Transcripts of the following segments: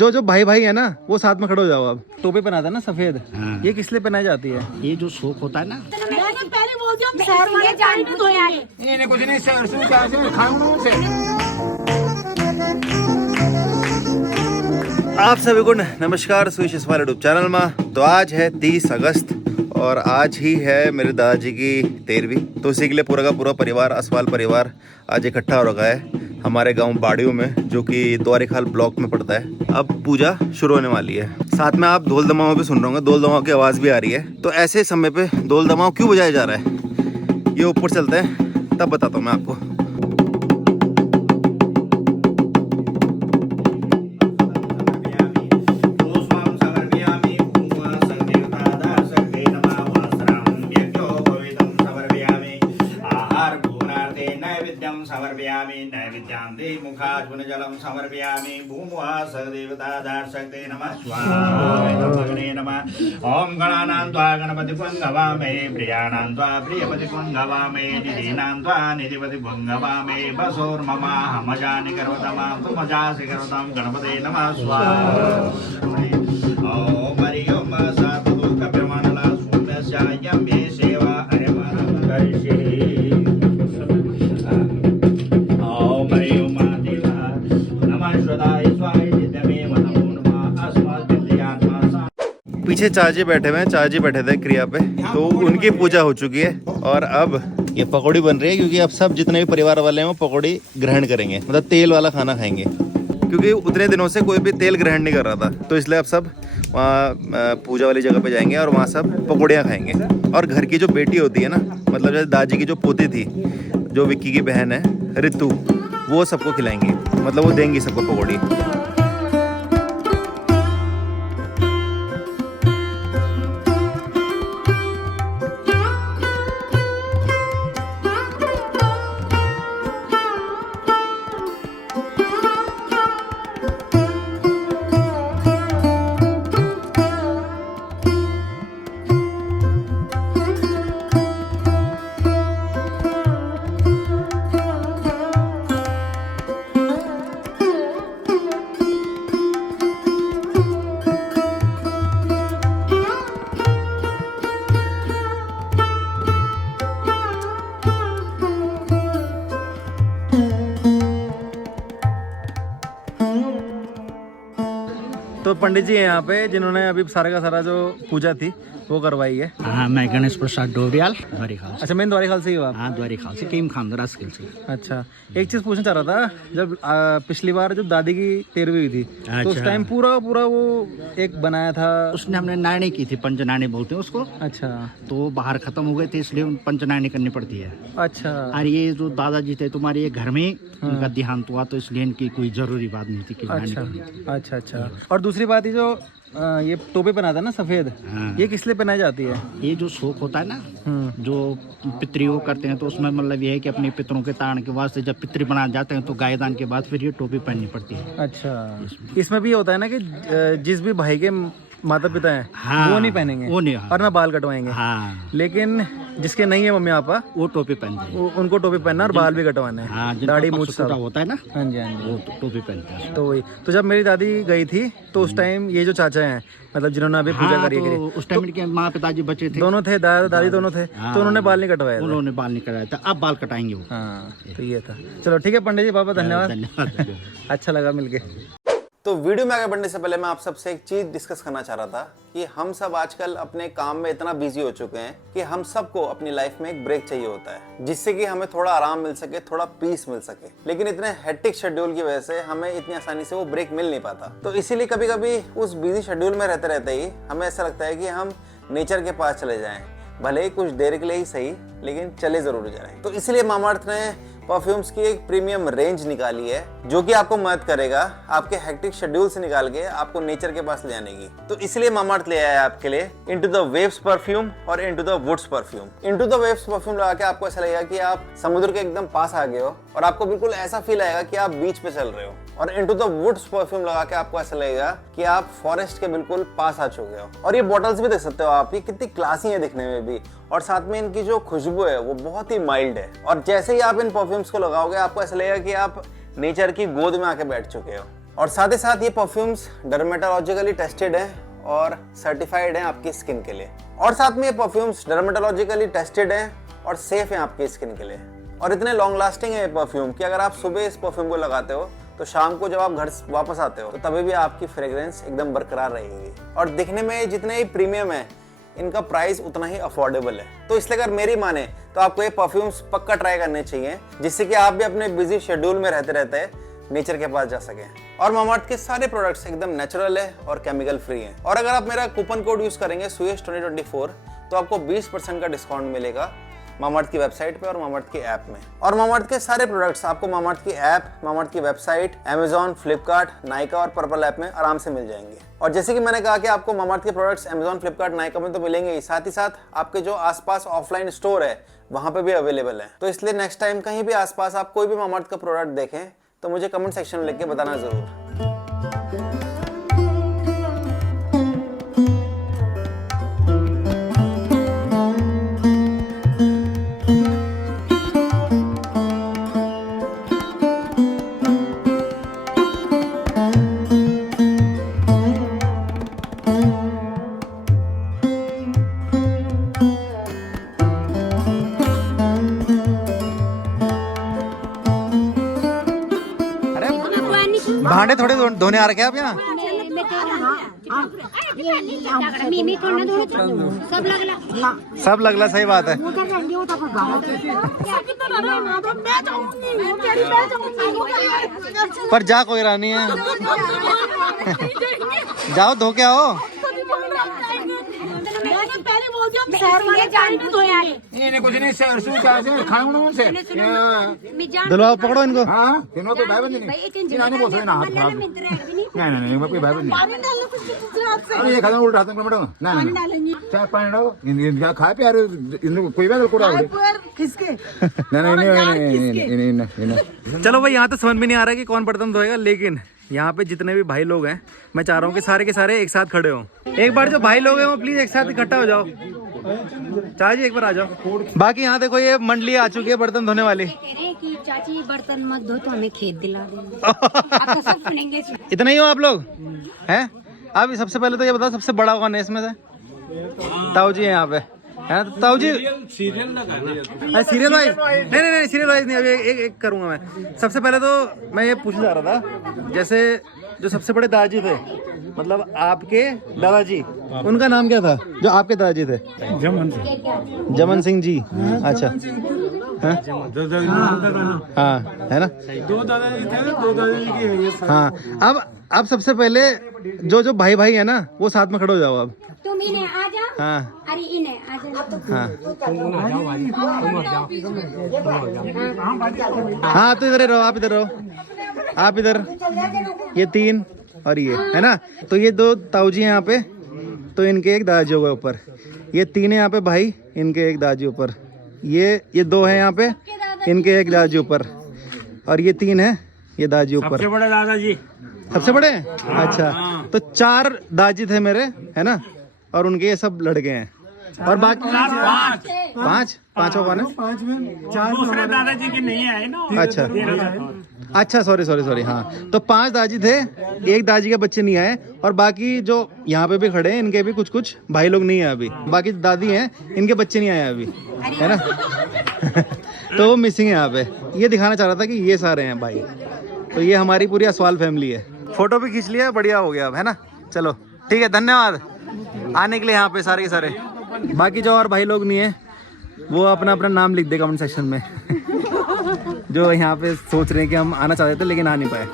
जो जो भाई भाई है ना वो साथ में खड़े हो जाओ। अब टोपी पहनाता है ना सफेद, ये किस लिए पहनाई जाती है? ये जो शौक होता है ना, पहले बोल दिया हम शहर वाले जाने को धोएंगे। कुछ नहीं से आप सभी को नमस्कार सुरेश इस्माइल यूट्यूब चैनल में। तो आज है 30 अगस्त और आज ही है मेरे दादाजी की 13वीं। तो इसी के लिए पूरा का पूरा परिवार, असवाल परिवार आज इकट्ठा हो रखा है हमारे गांव बाड़ियों में, जो कि द्वारिखाल ब्लॉक में पड़ता है। अब पूजा शुरू होने वाली है। साथ में आप ढोल दमाओं भी सुन रहे होंगे, ढोल दमाओं की आवाज़ भी आ रही है। तो ऐसे समय पे ढोल दमाओं क्यों बजाया जा रहा है, ये ऊपर चलते हैं तब बताता हूँ मैं आपको। समर्पयामि नैवेद्यां ते मुखाज्वलजलं समर्पयामि भूमः सर्वदेवतादार्शक्ते नमः स्वाहा नमः। ओम गणानां त्वा गणपतिं गवामहे प्रियाणां त्वा प्रियपतिं गवामहे निधीनां त्वा निधिपतिं गवामहे बसोर्मम हमजानि कर्वतमां तुमजासि कर्वतां गणपते नमः स्वाहा। ओम हरिओम सात्वदुःखप्रमाणला शून्यस्यायं मे सेवा अयमनं करिष्ये। पीछे चाची बैठे हुए हैं, चाची बैठे थे क्रिया पे, तो उनकी पूजा हो चुकी है। और अब ये पकौड़ी बन रही है, क्योंकि अब सब जितने भी परिवार वाले हैं वो पकौड़ी ग्रहण करेंगे, मतलब तेल वाला खाना खाएंगे, क्योंकि उतने दिनों से कोई भी तेल ग्रहण नहीं कर रहा था। तो इसलिए अब सब वहाँ पूजा वाली जगह पे जाएंगे और वहाँ सब पकौड़ियाँ खाएंगे। और घर की जो बेटी होती है ना, मतलब जैसे दादी की जो पोती थी, जो विक्की की बहन है रितु, वो सबको खिलाएंगी, मतलब वो देंगी सबको पकौड़ी। तो पंडित जी हैं यहाँ पे, जिन्होंने अभी सारा का सारा जो पूजा थी वो करवाई है। हाँ, मैं गणेश प्रसाद डोरियाल द्वारिखाल। अच्छा, मैं द्वारिखाल से ही हूँ आप? हाँ, द्वारिखाल से, कीम खान रास्किल से। अच्छा, एक चीज़ पूछना चाह रहा था, जब पिछली बार जब दादी की 13वीं हुई थी, तो उस टाइम पूरा पूरा वो एक बनाया था, उसने हमने नायणी की थी, पंचनायणी बोलते हैं उसको। अच्छा, तो बाहर खत्म हो गए थे, इसलिए पंचनायणी करनी पड़ती है। अच्छा। और ये जो दादाजी थे तुम्हारे, ये घर में उनका देहांत हुआ, तो इसलिए इनकी कोई जरूरी बात नहीं थी कि नायणी करनी थी। अच्छा अच्छा। और दूसरी बात ये जो ये टोपी पहनाता है ना सफेद, ये किस लिए पहनाई जाती है? ये जो शौक होता है ना, जो पितृयोग करते हैं, तो उसमें मतलब ये है कि अपने पितरों के तारण के वास्ते जब पितृ बना जाते हैं तो गायदान के बाद फिर ये टोपी पहननी पड़ती है। अच्छा, इसमें भी होता है ना कि जिस भी भाई के माता पिता हैं, हाँ, वो नहीं पहनेंगे, वो नहीं, और ना बाल कटवाएंगे। हाँ, लेकिन जिसके नहीं है मम्मी पापा, वो टोपी पहनते हैं, उनको टोपी पहनना और बाल भी कटवाना है। हाँ, दाढ़ी मूंछ सब होता है ना। हाँ जी, हाँ जी, वो टोपी पहनते हैं। तो वही। तो जब मेरी दादी गई थी तो उस टाइम ये जो चाचा हैं, मतलब जिन्होंने अभी पूजा करी तो उस टाइम इनके माँ पिताजी बच्चे थे, दोनों थे, दादा दादी दोनों थे, तो उन्होंने बाल नहीं कटवाया था। उन्होंने बाल नहीं कटाया था, अब बाल कटाएंगे वो। हाँ, तो ये था। चलो ठीक है पंडित जी, पापा धन्यवाद, धन्यवाद। अच्छा लगा मिलके। तो वीडियो में आगे बढ़ने से पहले मैं आप सबसे एक चीज डिस्कस करना चाह रहा था कि हम सब आजकल अपने काम में इतना बिजी हो चुके हैं कि हम सबको अपनी लाइफ में एक ब्रेक चाहिए होता है, जिससे कि हमें थोड़ा आराम मिल सके, थोड़ा पीस मिल सके। लेकिन इतने हेक्टिक शेड्यूल की वजह से हमें इतनी आसानी से वो ब्रेक मिल नहीं पाता। तो इसीलिए कभी कभी उस बिजी शेड्यूल में रहते रहते ही हमें ऐसा लगता है कि हम नेचर के पास चले जाएं, भले ही कुछ देर के लिए ही सही, लेकिन चले जरूर जाएं। तो इसलिए मामाअर्थ ने परफ्यूम्स की एक प्रीमियम रेंज निकाली है, जो कि आपको मदद करेगा आपके हेक्टिक शेड्यूल से निकाल के आपको नेचर के पास ले जाने की। तो इसलिए मामाअर्थ ले आया है आपके लिए इनटू द वेव्स परफ्यूम और into the woods perfume. Into the waves perfume लगा के आपको ऐसा लगेगा कि आप समुद्र के एकदम पास आ गए हो और आपको बिल्कुल ऐसा फील आएगा कि आप बीच पे चल रहे हो। और इनटू द वुड्स परफ्यूम लगा के आपको ऐसा लगेगा कि आप फॉरेस्ट के बिल्कुल पास आ चुके हो। और ये बॉटल्स भी देख सकते हो आप, ये कितनी क्लासी है दिखने में भी, और साथ में इनकी जो खुशबू है वो बहुत ही माइल्ड है। और जैसे ही आप इन परफ्यूम्स को लगाओगे आपको ऐसा लगेगा कि आप नेचर की गोद में आके बैठ चुके हो। और साथ ही साथ ये परफ्यूम्स डर्मेटोलॉजिकली टेस्टेड हैं और सर्टिफाइड हैं आपकी स्किन के लिए। और साथ में ये परफ्यूम्स डर्मेटोलॉजिकली टेस्टेड हैं और सेफ हैं आपकी स्किन के लिए। और इतने लॉन्ग लास्टिंग है ये परफ्यूम कि अगर आप सुबह इस परफ्यूम को लगाते हो तो शाम को जब आप घर वापस आते हो तो तभी भी आपकी फ्रेग्रेंस एकदम बरकरार रहेगी। और दिखने में जितने ही प्रीमियम है, इनका प्राइस उतना ही अफोर्डेबल है। तो इसलिए अगर मेरी माने तो आपको ये परफ्यूम्स पक्का ट्राई करने चाहिए, जिससे कि आप भी अपने बिजी शेड्यूल में रहते रहते नेचर के पास जा सकें। और मामाअर्थ के सारे प्रोडक्ट्स एकदम नेचुरल है और केमिकल फ्री हैं। और अगर आप मेरा कूपन कोड यूज करेंगे सुयश 2024 तो आपको 20% का डिस्काउंट मिलेगा मामाअर्थ की वेबसाइट पे और मामाअर्थ की ऐप में। और मामाअर्थ के सारे प्रोडक्ट्स आपको मामाअर्थ की ऐप, मामाअर्थ की वेबसाइट, अमेजॉन, फ्लिपकार्ट, नायका और पर्पल ऐप में आराम से मिल जाएंगे। और जैसे कि मैंने कहा कि आपको मामाअर्थ के प्रोडक्ट्स अमेजॉन, फ्लिपकार्ट, नायका में तो मिलेंगे ही, साथ ही साथ आपके जो आसपास ऑफलाइन स्टोर है वहां पे भी अवेलेबल है। तो इसलिए नेक्स्ट टाइम कहीं भी आसपास आप कोई भी मामाअर्थ का प्रोडक्ट देखें तो मुझे कमेंट सेक्शन में लिख के बताना जरूर। भांडे थोड़े धोने आ रखे आप यहाँ? सब लगला, सही बात है। पर जा कोई रानी है, जाओ धो के आओ। कुछ नहीं धुलवाओ, पकड़ो इनको। हाँ तो भाई बंद नहीं बोल सकते ना, हाथ खराब नहीं मैं कोई भाई बंद नहीं। अरे ये खत्म उल्टा तुम मैडम नहीं चाय पानी डालो इनका खा पे यार, इनको कोई बात कोड़ा किसके नहीं। चलो भाई, यहाँ तो समझ में नहीं आ रहा कि कौन बर्तन धोएगा, लेकिन यहाँ पे जितने भी भाई लोग हैं मैं चाह रहा हूँ कि सारे के सारे एक साथ खड़े हो। एक बार जो भाई लोग हैं वो प्लीज एक साथ इकट्ठा हो जाओ। चाची एक बार आ जाओ। बाकी यहाँ देखो ये मंडली आ चुकी है बर्तन धोने वाली। कि चाची बर्तन मत धो तो हमें खेत दिला देंगे। सब सुनेंगे। इतना ही हो आप लोग हैं? अब सबसे पहले तो ये बताओ सबसे बड़ा कौन है इसमें से? ताऊ जी है यहाँ पे, है ना? ताऊ जी सीरियल वाइज नहीं सीरियल वाइज नहीं, अभी एक करूंगा मैं। सबसे पहले तो मैं ये पूछना चाह रहा था, जैसे जो सबसे बड़े दादाजी थे, मतलब आपके दादाजी, उनका नाम क्या था जो आपके दादाजी थे? जमन सिंह जी। अच्छा हाँ, है ना? दो दादाजी थे, दो दादाजी की है ये। हाँ, अब सबसे पहले जो भाई भाई है ना वो साथ में खड़े हो जाओ अब। तुम इन्हें आ जाओ। हाँ अरे इन्हें आ जाओ। हाँ तो इधर ही रहो, आप इधर रहो, आप इधर। ये तीन और ये है ना, तो ये दो ताऊ जी हैं यहाँ पे, तो इनके एक दादाजी हो गए ऊपर। ये तीन है यहाँ पे भाई, इनके एक दादाजी ऊपर। ये दो है यहाँ पे, इनके एक दादाजी ऊपर। और ये तीन है, ये दादाजी ऊपर। सबसे बड़े दादाजी सबसे बड़े हैं? अच्छा, तो 4 दादाजी थे मेरे, है ना? और उनके ये सब लड़के हैं। और बाकी पांचों कौन है? 5 में 4 दूसरे दादाजी की नहीं आए ना। अच्छा सॉरी हाँ, तो 5 दादाजी थे, एक दादाजी के बच्चे नहीं आए। और बाकी जो यहाँ पे भी खड़े हैं इनके भी कुछ भाई लोग नहीं है अभी। बाकी दादी हैं, इनके बच्चे नहीं आए अभी, है ना? तो वो मिसिंग है यहाँ पे। ये दिखाना चाह रहा था कि ये सारे हैं भाई। तो ये हमारी पूरी असवाल फैमिली है। फोटो भी खींच लिया, बढ़िया हो गया अब, है ना? चलो ठीक है, धन्यवाद आने के लिए यहाँ पे सारे के सारे। बाकी जो और भाई लोग नहीं है वो अपना अपना नाम लिख दे कमेंट सेक्शन में जो यहाँ पे सोच रहे हैं कि हम आना चाहते थे लेकिन आ नहीं पाए।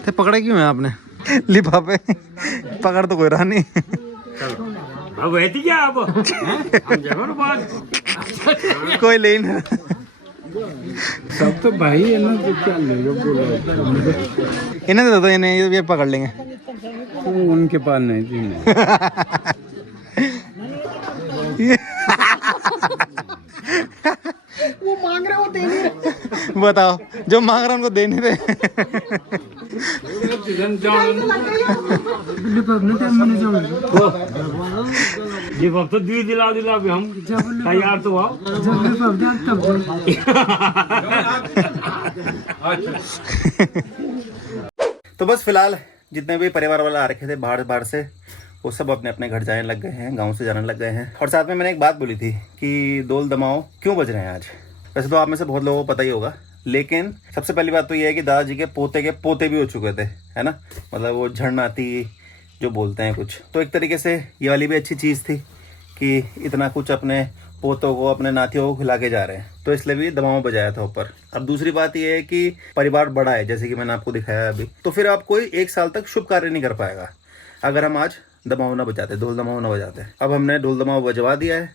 तो पकड़े क्यों है आपने लिफाफे? पकड़ तो कोई रहा नहीं। क्या आप कोई ले नहीं। सब तो भाई है ना, तो क्या ले बोलो। इन्हें दे दो, इन्हें ये पकड़ लेंगे। उनके पास नहीं थी। वो मांग रहे हो दे नहीं रहे। बताओ, जो मांग रहा उनको देने दे। ये वक्त दी दिला भी हम तैयार तो आओ तो बस फिलहाल जितने भी परिवार वाले आ रखे थे बाहर से, वो सब अपने अपने घर जाने लग गए हैं, गांव से जाने लग गए हैं। और साथ में मैंने एक बात बोली थी कि डोल दमाओ क्यों बज रहे हैं आज। वैसे तो आप में से बहुत लोगों को पता ही होगा, लेकिन सबसे पहली बात तो ये है कि दादाजी के पोते भी हो चुके थे, है ना। मतलब वो झड़नाती जो बोलते हैं कुछ, तो एक तरीके से ये वाली भी अच्छी चीज़ थी कि इतना कुछ अपने पोतों को, अपने नातियों को खिला के जा रहे हैं, तो इसलिए भी दमाओं बजाया था ऊपर। अब दूसरी बात ये है कि परिवार बड़ा है, जैसे कि मैंने आपको दिखाया अभी, तो फिर आप कोई 1 साल तक शुभ कार्य नहीं कर पाएगा अगर हम आज दमाओं ना बजाते, ढोल दमाओं ना बजाते। अब हमने ढोल दमाओं बजवा दिया है,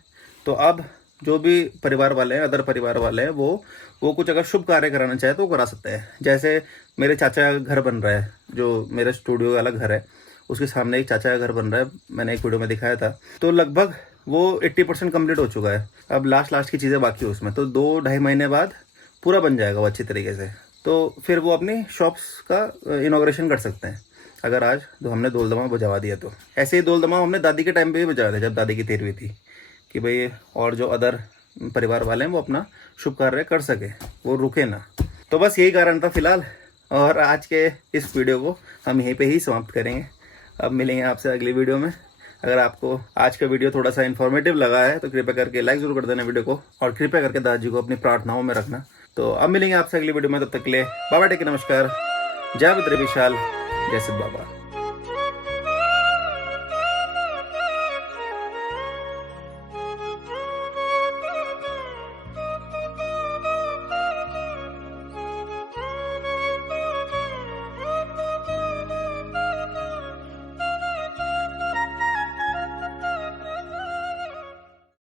तो अब जो भी परिवार वाले हैं, अदर परिवार वाले हैं, वो कुछ अगर शुभ कार्य कराना चाहे तो वो करा सकते हैं। जैसे मेरे चाचा का घर बन रहा है, जो मेरे स्टूडियो वाला घर है, उसके सामने एक चाचा का घर बन रहा है, मैंने एक वीडियो में दिखाया था। तो लगभग वो 80% कंप्लीट हो चुका है, अब लास्ट की चीज़ें बाकी है उसमें। तो 2-2.5 महीने बाद पूरा बन जाएगा वो अच्छी तरीके से, तो फिर वो अपनी शॉप्स का इनॉग्रेशन कर सकते हैं अगर आज तो हमने ढोल दमाओं बजवा दिया। तो ऐसे ही ढोल दमाओं हमने दादी के टाइम पे भी बजाया था, जब दादी की 13वीं थी, कि भाई और जो अदर परिवार वाले हैं वो अपना शुभ कार्य कर सके, वो रुके ना। तो बस यही कारण था फिलहाल, और आज के इस वीडियो को हम यहीं पे ही समाप्त करेंगे। अब मिलेंगे आपसे अगली वीडियो में। अगर आपको आज का वीडियो थोड़ा सा इन्फॉर्मेटिव लगा है तो कृपया करके लाइक जरूर कर देना वीडियो को, और कृपया करके दादाजी को अपनी प्रार्थनाओं में रखना। तो अब मिलेंगे आपसे अगली वीडियो में, तब तक के लिए बाबा टेक, नमस्कार, जय बद्री विशाल, जय सिद्ध बाबा।